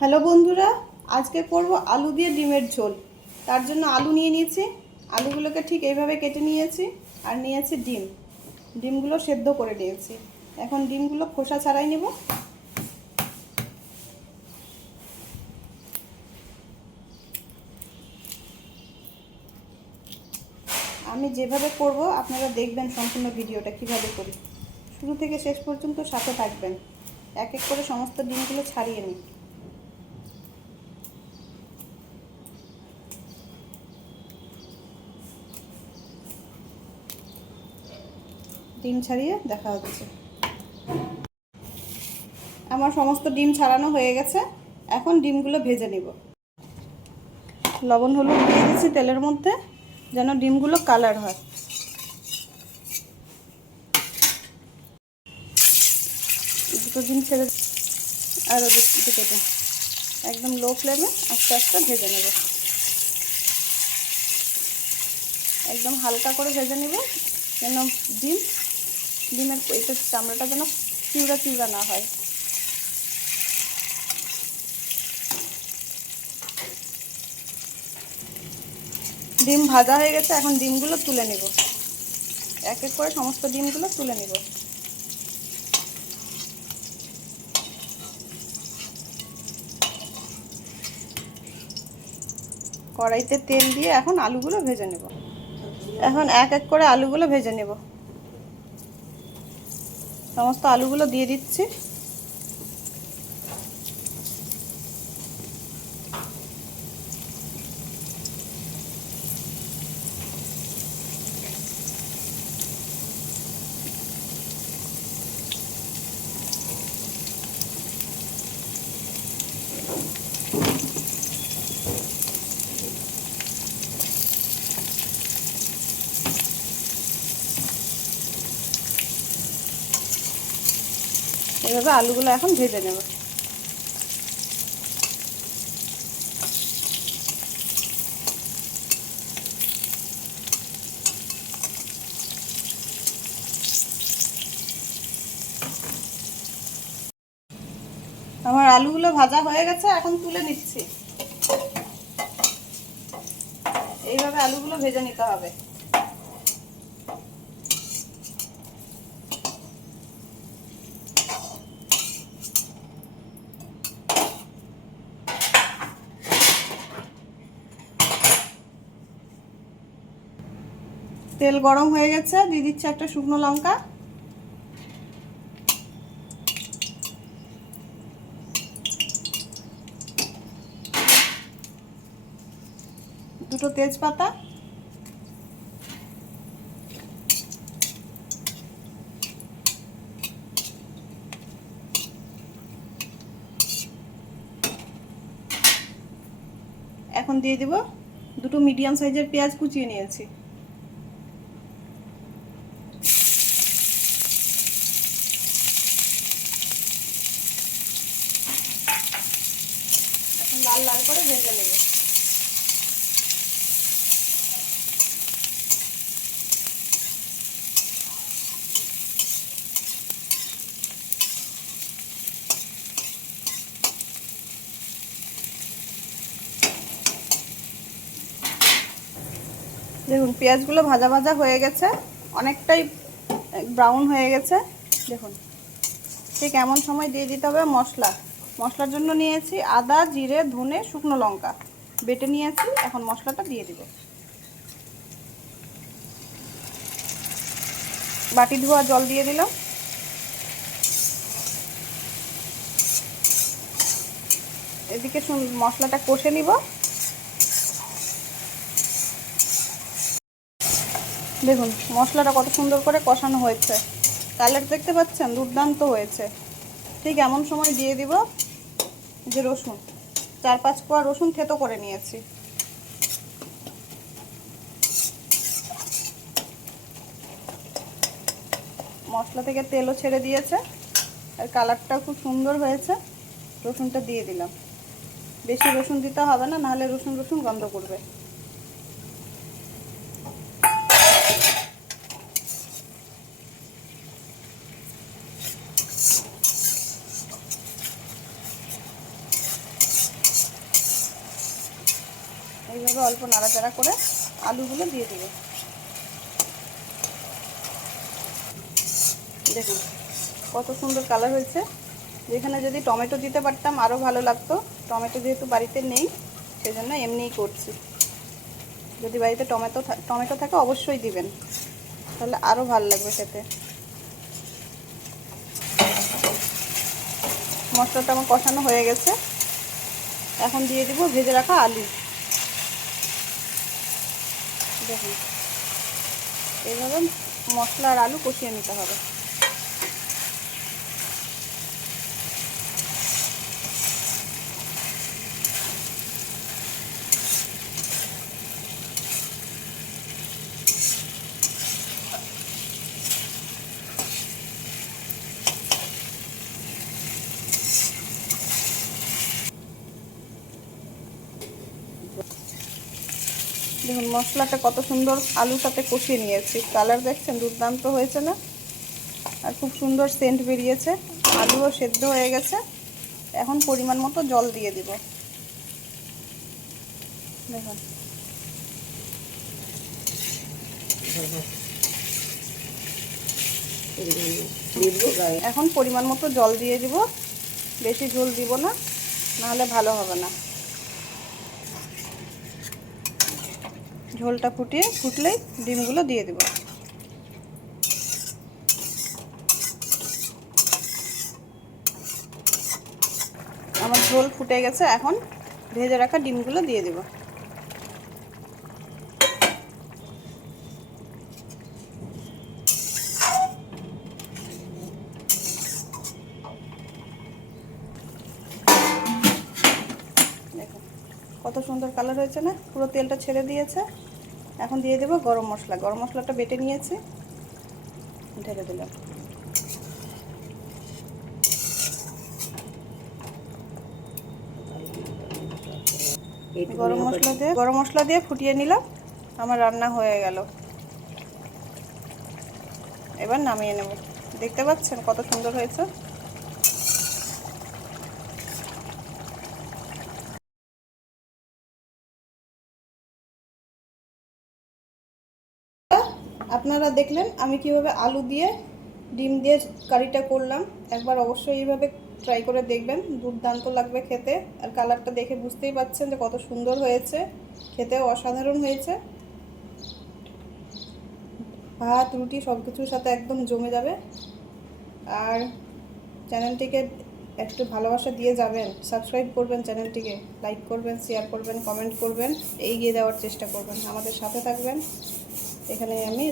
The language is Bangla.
হ্যালো বন্ধুরা, আজকে করব আলু দিয়ে ডিমের ঝোল। তার জন্য আলু নিয়ে নিয়েছি, আলুগুলোকে ঠিক এইভাবে কেটে নিয়েছি। আর নিয়েছি ডিমগুলো সেদ্ধ করে নিয়েছি। এখন ডিমগুলো খোসা ছাড়াই নেব। আমি যেভাবে করব আপনারা দেখবেন সম্পূর্ণ ভিডিওটা কিভাবে করি, শুরু থেকে শেষ পর্যন্ত সাথে থাকবেন। এক এক করে সমস্ত ডিমগুলো ছাড়িয়ে নিই। ডিম ছাড়িয়ে দেখা হচ্ছে। আমার সমস্ত ডিম ছাড়ানো হয়ে গেছে। এখন ডিমগুলো ভেজে নেব। লবণ হলুদ দিয়ে দিচ্ছি তেলের মধ্যে, যেন ডিমগুলো কালার হয়। দুটো ডিম ছেড়ে আরও দুটো ডিম একদম লো ফ্লেমে আস্তে আস্তে ভেজে নেব। একদম হালকা করে ভেজে নেব, যেন ডিমের এটা চামড়াটা যেন চিউড়া চিউড়া না হয়। ডিম ভাজা হয়ে গেছে, এখন ডিমগুলো তুলে নেব। এক এক করে সমস্ত ডিমগুলো তুলে নেব। কড়াইতে তেল দিয়ে এখন আলুগুলো ভেজে নেব। এখন এক এক করে আলুগুলো ভেজে নেব। সমস্ত আলুগুলো দিয়ে দিচ্ছি। এভাবে আলুগুলো এখন ভেজে নেব। আমার আলুগুলো ভাজা হয়ে গেছে, এখন তুলে নিচ্ছি। এইভাবে আলুগুলো ভেজে নিতে হবে। তেল গরম হয়ে গেছে, দিয়ে দিচ্ছি একটা শুকনো লঙ্কা, দুটো তেজপাতা, এখন দিয়ে দিব দুটো মিডিয়াম সাইজের পেঁয়াজ কুচিয়ে নিয়েছি। এখন লাল লাল করে ভেজে নেব। দেখুন পেঁয়াজগুলো ভাজা ভাজা হয়ে গেছে, অনেকটাই ব্রাউন হয়ে গেছে। দেখুন ঠিক এমন সময় দিয়ে দিতে হবে মশলার জন্য নিয়েছি আদা, জিরে, ধনে, শুকনো লঙ্কা বেটে নিয়েছি। এখন মশলাটা দিয়ে দিব। বাটি ধোয়া জল দিয়ে দিলাম। এদিকে মশলাটা কষে নিব। দেখুন মশলাটা কত সুন্দর করে কষানো হয়েছে, কালার দেখতে পাচ্ছেন, দুর্দান্ত হয়েছে। ঠিক এমন সময় দিয়ে দিব যে রসুন, 4-5 কোয়া রসুন থেতো করে নিয়েছি। মশলা থেকে তেলও ছেড়ে দিয়েছে আর কালারটাও খুব সুন্দর হয়েছে। রসুনটা দিয়ে দিলাম। বেশি রসুন দিতে হবে না, নাহলে রসুন গন্ধ করবে। এইভাবে অল্প নাড়াচাড়া করে আলুগুলো দিয়ে দেবো। দেখুন কত সুন্দর কালার হয়েছে। যেখানে যদি টমেটো দিতে পারতাম আরও ভালো লাগতো, টমেটো যেহেতু বাড়িতে নেই সেজন্য এমনিই করছি। যদি বাড়িতে টমেটো থাকে অবশ্যই দিবেন, তাহলে আরও ভালো লাগবে খেতে। মশলাটা আমার কষানো হয়ে গেছে, এখন দিয়ে দিব ভেজে রাখা আলু। দেখুন এইভাবে মশলা আর আলু কষিয়ে নিতে হবে। দেখুন মশলাটা কত সুন্দর আলুর সাথে কষিয়ে নিয়েছি, কালার দেখছেন দুর্দান্ত হয়েছে না? আর খুব সুন্দর সেন্ট বেরিয়েছে, আলুও সেদ্ধ হয়ে গেছে। এখন পরিমাণ মতো জল দিয়ে দিব। দেখুন এখন পরিমাণ মতো জল দিয়ে দিব, বেশি ঝোল দিব না, নাহলে ভালো হবে না। ঝোলটা ফুটলেই ডিমগুলো দিয়ে দেব। আমার ঝোল ফুটে গেছে, এখন ভেজে রাখা ডিমগুলো দিয়ে দেব। দেখুন কত সুন্দর কালার হয়েছে না, পুরো তেলটা ছেড়ে দিয়েছে। এখন দিয়ে দেব গরম মশলা। গরম মশলাটা বেটে নিয়েছি, ঢেলে দিলাম। গরম মশলা দিয়ে ফুটিয়ে নিলাম, আমার রান্না হয়ে গেল। এবার নামিয়ে নেব। দেখতে পাচ্ছেন কত সুন্দর হয়েছে। আপনারা দেখলেন আমি কিভাবে আলু দিয়ে ডিম দিয়ে কারিটা করলাম। একবার অবশ্যই এইভাবে ট্রাই করে দেখবেন, দুর্দান্ত লাগবে খেতে। আর কালারটা দেখে বুঝতেই পাচ্ছেন যে কত সুন্দর হয়েছে, খেতেও অসাধারণ হয়েছে। ভাত রুটি সব কিছুর সাথে একদম জমে যাবে। আর চ্যানেলটিকে একটু ভালোবাসা দিয়ে যাবেন, সাবস্ক্রাইব করবেন চ্যানেলটিকে, লাইক করবেন, শেয়ার করবেন, কমেন্ট করবেন, এগিয়ে দেওয়ার চেষ্টা করবেন, আমাদের সাথে থাকবেন। এখানে আমি